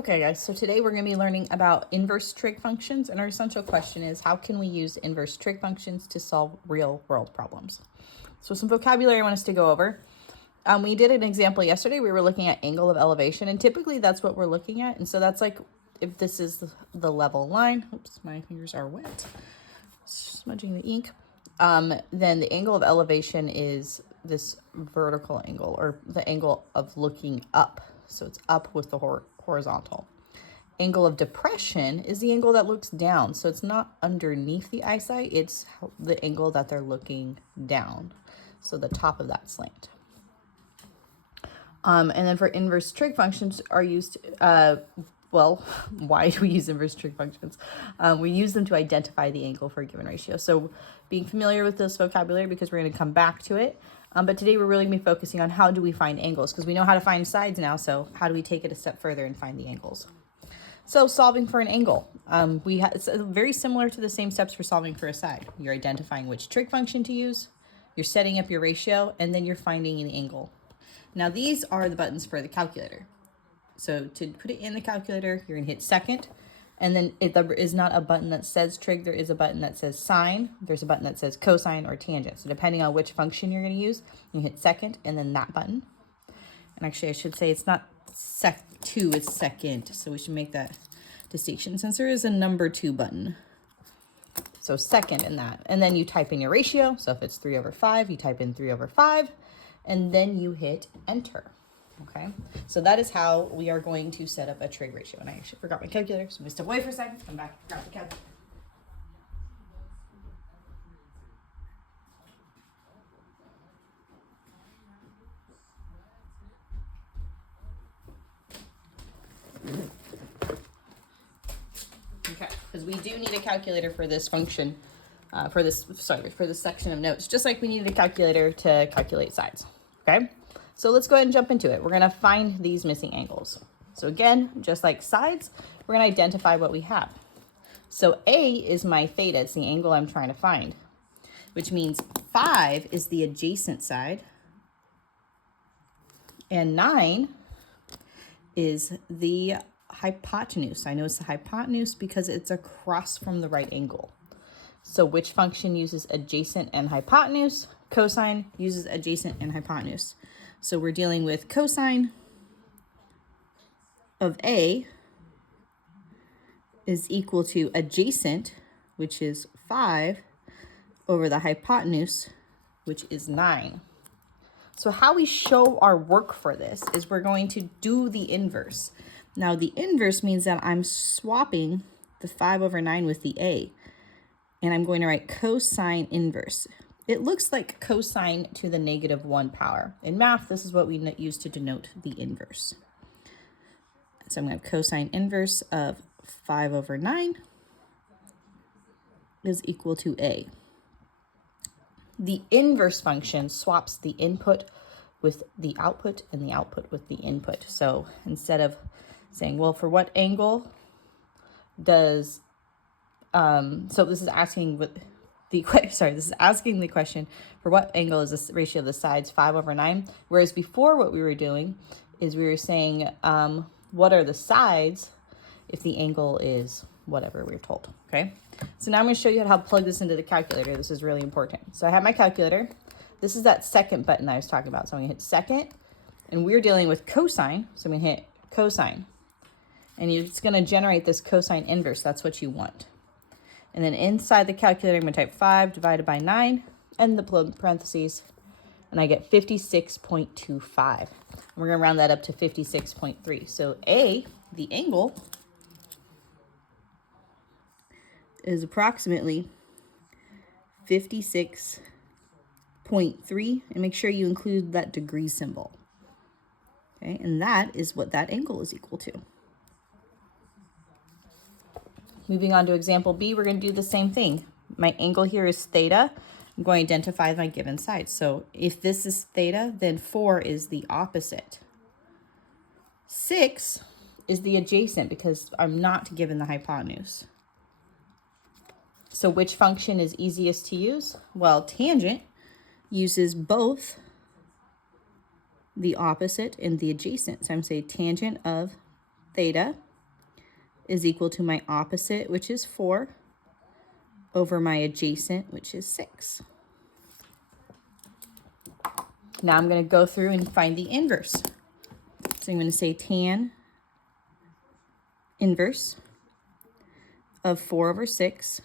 Okay guys, so today we're going to be learning about inverse trig functions, and our essential question is how can we use inverse trig functions to solve real world problems? So some vocabulary I want us to go over. We did an example yesterday. We were looking at angle of elevation, and typically that's what we're looking at. And so that's like if this is the level line, oops, my fingers are wet, smudging the ink, then the angle of elevation is this vertical angle, or the angle of looking up. So it's up with the horizontal. Angle of depression is the angle that looks down. So it's not underneath the eyesight, it's the angle that they're looking down. So the top of that slant. And then for inverse trig functions are used, well, why do we use inverse trig functions? We use them to identify the angle for a given ratio. So being familiar with this vocabulary, because we're going to come back to it. But today we're really going to be focusing on how do we find angles, because we know how to find sides now. So how do we take it a step further and find the angles? So solving for an angle, it's very similar to the same steps for solving for a side. You're identifying which trig function to use, you're setting up your ratio, and then you're finding an angle. Now these are the buttons for the calculator. So to put it in the calculator, you're going to hit second. And then if there is not a button that says trig, there is a button that says sine. There's a button that says cosine or tangent. So depending on which function you're going to use, you hit second and then that button. And actually I should say it's not two, it's second. So we should make that distinction since there is a number 2 button. So second in that. And then you type in your ratio. So if it's 3/5, you type in 3/5 and then you hit enter. Okay, so that is how we are going to set up a trig ratio. And I actually forgot my calculator, so I'm going to step away for a second, come back, grab the calculator. Okay, because we do need a calculator for this function, for this section of notes, just like we needed a calculator to calculate sides. Okay. So let's go ahead and jump into it. We're going to find these missing angles. So again, just like sides, we're going to identify what we have. So A is my theta. It's the angle I'm trying to find, which means 5 is the adjacent side. And 9 is the hypotenuse. I know it's the hypotenuse because it's across from the right angle. So which function uses adjacent and hypotenuse? Cosine uses adjacent and hypotenuse. So we're dealing with cosine of A is equal to adjacent, which is 5, over the hypotenuse, which is 9. So how we show our work for this is we're going to do the inverse. Now the inverse means that I'm swapping the 5/9 with the A, and I'm going to write cosine inverse. It looks like cosine to the -1 power. In math, this is what we use to denote the inverse. So I'm going to have cosine inverse of 5/9 is equal to A. The inverse function swaps the input with the output and the output with the input. So instead of saying, well, for what angle does, so this is asking what, this is asking the question, for what angle is this ratio of the sides 5/9? Whereas before what we were doing is we were saying, what are the sides if the angle is whatever we were told, okay? So now I'm gonna show you how to plug this into the calculator. This is really important. So I have my calculator. This is that second button I was talking about. So I'm gonna hit second, and we're dealing with cosine. So I'm gonna hit cosine, and it's gonna generate this cosine inverse. That's what you want. And then inside the calculator, I'm going to type 5 divided by 9 and the parentheses, and I get 56.25. And we're going to round that up to 56.3. So A, the angle, is approximately 56.3, and make sure you include that degree symbol. Okay, and that is what that angle is equal to. Moving on to example B, we're going to do the same thing. My angle here is theta. I'm going to identify my given side. So if this is theta, then 4 is the opposite. 6 is the adjacent because I'm not given the hypotenuse. So which function is easiest to use? Well, tangent uses both the opposite and the adjacent. So I'm saying tangent of theta is equal to my opposite, which is 4, over my adjacent, which is 6. Now I'm going to go through and find the inverse. So I'm going to say tan inverse of 4 over 6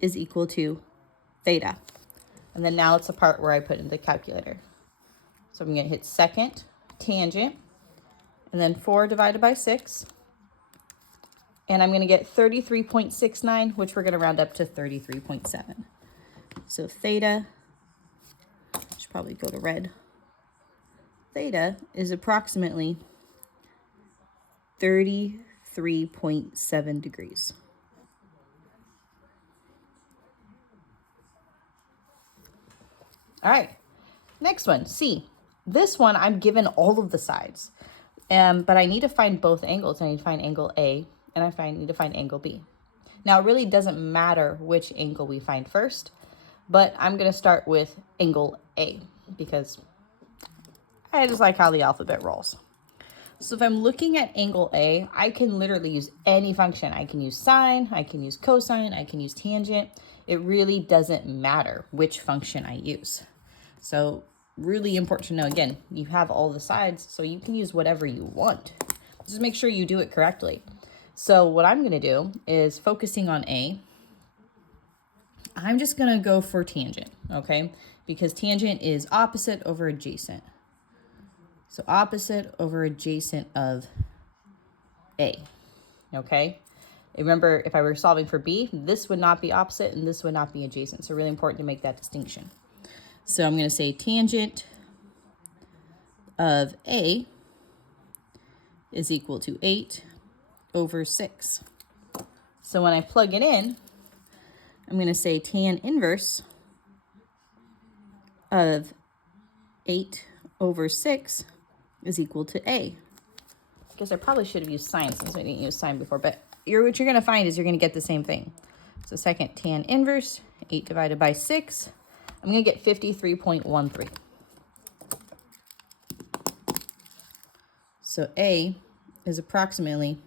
is equal to theta. And then now it's the part where I put in the calculator. So I'm going to hit second tangent, and then 4 divided by 6. And I'm going to get 33.69, which we're going to round up to 33.7. So theta, should probably go to red. Theta is approximately 33.7 degrees. All right, next one, C. This one, I'm given all of the sides, but I need to find both angles. I need to find angle A, and I need to find angle B. Now, it really doesn't matter which angle we find first, but I'm going to start with angle A because I just like how the alphabet rolls. So if I'm looking at angle A, I can literally use any function. I can use sine, I can use cosine, I can use tangent. It really doesn't matter which function I use. So really important to know, again, you have all the sides, so you can use whatever you want. Just make sure you do it correctly. So what I'm going to do is focusing on A, I'm just going to go for tangent, okay? Because tangent is opposite over adjacent. So opposite over adjacent of A, okay? Remember, if I were solving for B, this would not be opposite and this would not be adjacent. So really important to make that distinction. So I'm going to say tangent of A is equal to 8 over 6. So when I plug it in, I'm going to say tan inverse of 8 over 6 is equal to A. I guess I probably should have used sine since I didn't use sine before, but what you're going to find is you're going to get the same thing. So second tan inverse, 8 divided by 6, I'm going to get 53.13. So A is approximately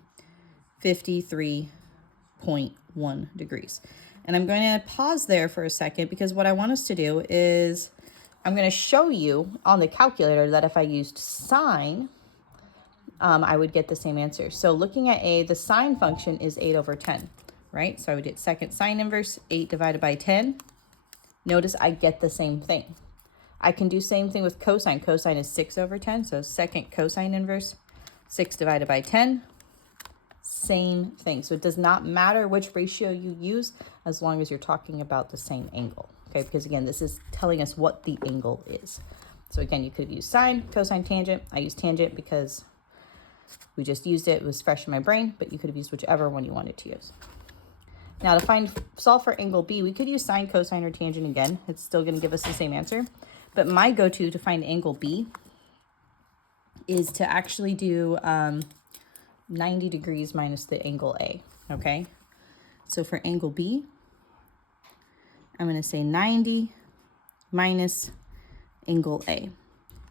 53.1 degrees. And I'm going to pause there for a second because what I want us to do is I'm going to show you on the calculator that if I used sine, I would get the same answer. So looking at A, the sine function is 8 over 10, right? So I would get second sine inverse, 8 divided by 10. Notice I get the same thing. I can do same thing with cosine. Cosine is 6 over 10, so second cosine inverse, 6 divided by 10. Same thing. So it does not matter which ratio you use as long as you're talking about the same angle, okay? Because again, this is telling us what the angle is. So again, you could use sine, cosine, tangent. I use tangent because we just used it. It was fresh in my brain, but you could have used whichever one you wanted to use. Now to solve for angle B, we could use sine, cosine, or tangent again. It's still going to give us the same answer. But my go-to to find angle B is to actually do 90 degrees minus the angle A, okay? So for angle B, I'm going to say 90 minus angle A.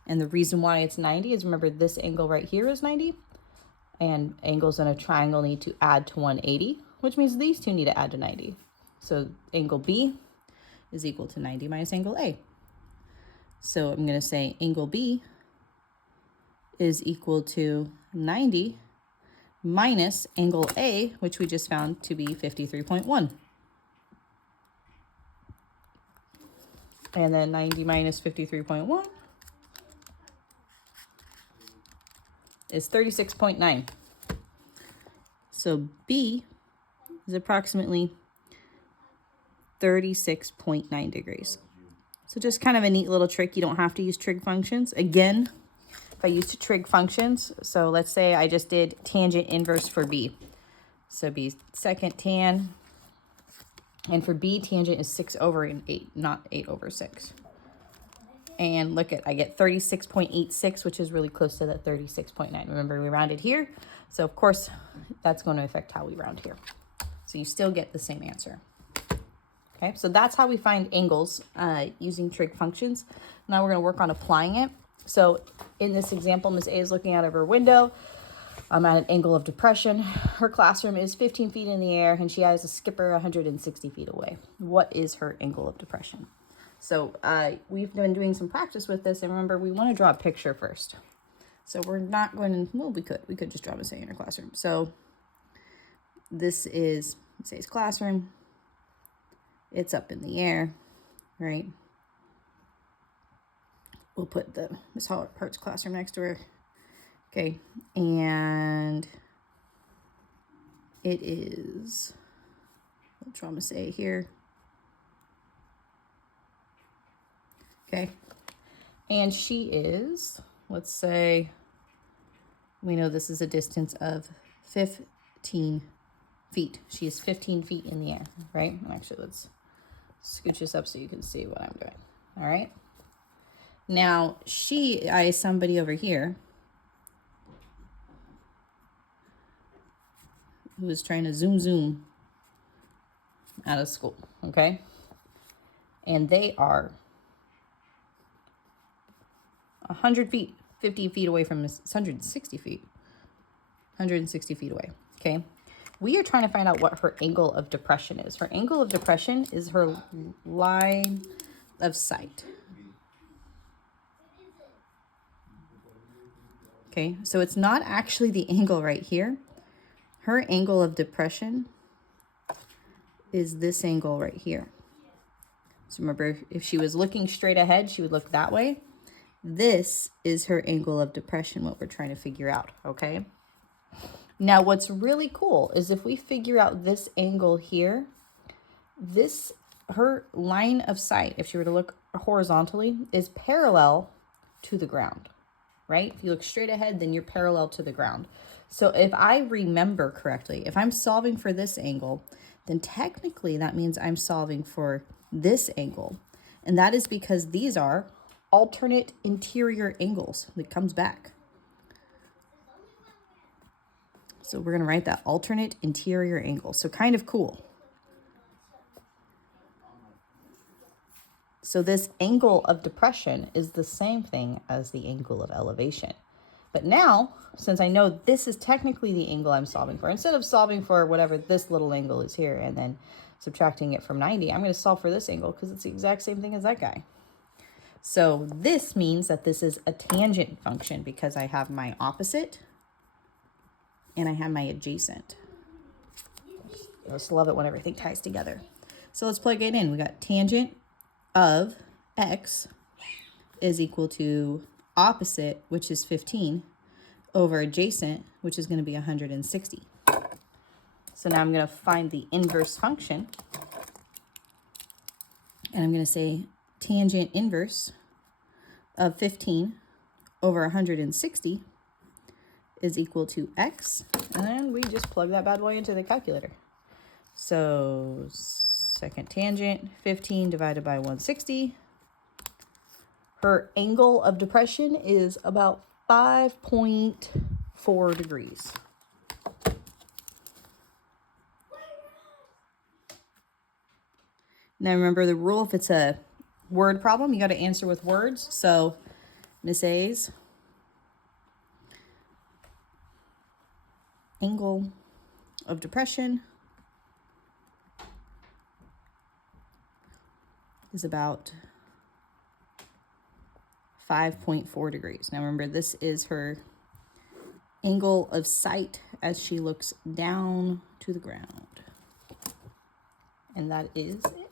And the reason why it's 90 is, remember, this angle right here is 90, and angles in a triangle need to add to 180, which means these two need to add to 90. So angle B is equal to 90 minus angle A. So I'm going to say angle B is equal to 90 minus angle A, which we just found to be 53.1. And then 90 minus 53.1 is 36.9. So B is approximately 36.9 degrees. So just kind of a neat little trick. You don't have to use trig functions. Again, if I used trig functions, so let's say I just did tangent inverse for B. So B second tan, and for B, tangent is 6 over 8, not 8 over 6. And look at, I get 36.86, which is really close to that 36.9. Remember, we rounded here, so of course, that's going to affect how we round here. So you still get the same answer. Okay, so that's how we find angles using trig functions. Now we're going to work on applying it. So in this example, Ms. A is looking out of her window. at an angle of depression. Her classroom is 15 feet in the air and she has a skipper 160 feet away. What is her angle of depression? So we've been doing some practice with this, and remember, we want to draw a picture first. So we're not going to, well, we could just draw Miss A in her classroom. So this is Miss A's classroom. It's up in the air, right? We'll put the Miss Hart's classroom next to her. Okay, and it is, we'll draw Miss A here. Okay, and she is, let's say, we know this is a distance of 15 feet. She is 15 feet in the air, right? Actually, let's scooch this up so you can see what I'm doing. All right. Now, I is somebody over here who is trying to zoom out of school, okay? And they are 100 feet, 50 feet away from this, 160 feet, 160 feet away, okay? We are trying to find out what her angle of depression is. Her angle of depression is her line of sight. Okay, so it's not actually the angle right here. Her angle of depression is this angle right here. So remember, if she was looking straight ahead, she would look that way. This is her angle of depression, what we're trying to figure out, okay? Now, what's really cool is if we figure out this angle here, her line of sight, if she were to look horizontally, is parallel to the ground, right? If you look straight ahead, then you're parallel to the ground. So if I remember correctly, if I'm solving for this angle, then technically that means I'm solving for this angle. And that is because these are alternate interior angles. It comes back. So we're going to write that alternate interior angle. So kind of cool. So this angle of depression is the same thing as the angle of elevation. But now, since I know this is technically the angle I'm solving for, instead of solving for whatever this little angle is here and then subtracting it from 90, I'm going to solve for this angle because it's the exact same thing as that guy. So this means that this is a tangent function because I have my opposite and I have my adjacent. I just love it when everything ties together. So let's plug it in. We got tangent of x is equal to opposite, which is 15, over adjacent, which is going to be 160. So now I'm going to find the inverse function. And I'm going to say tangent inverse of 15 over 160 is equal to x. And then we just plug that bad boy into the calculator. So second tangent, 15 divided by 160. Her angle of depression is about 5.4 degrees. Now remember the rule, if it's a word problem, you got to answer with words. So Miss A's angle of depression is about 5.4 degrees. Now remember, this is her angle of sight as she looks down to the ground. And that is it.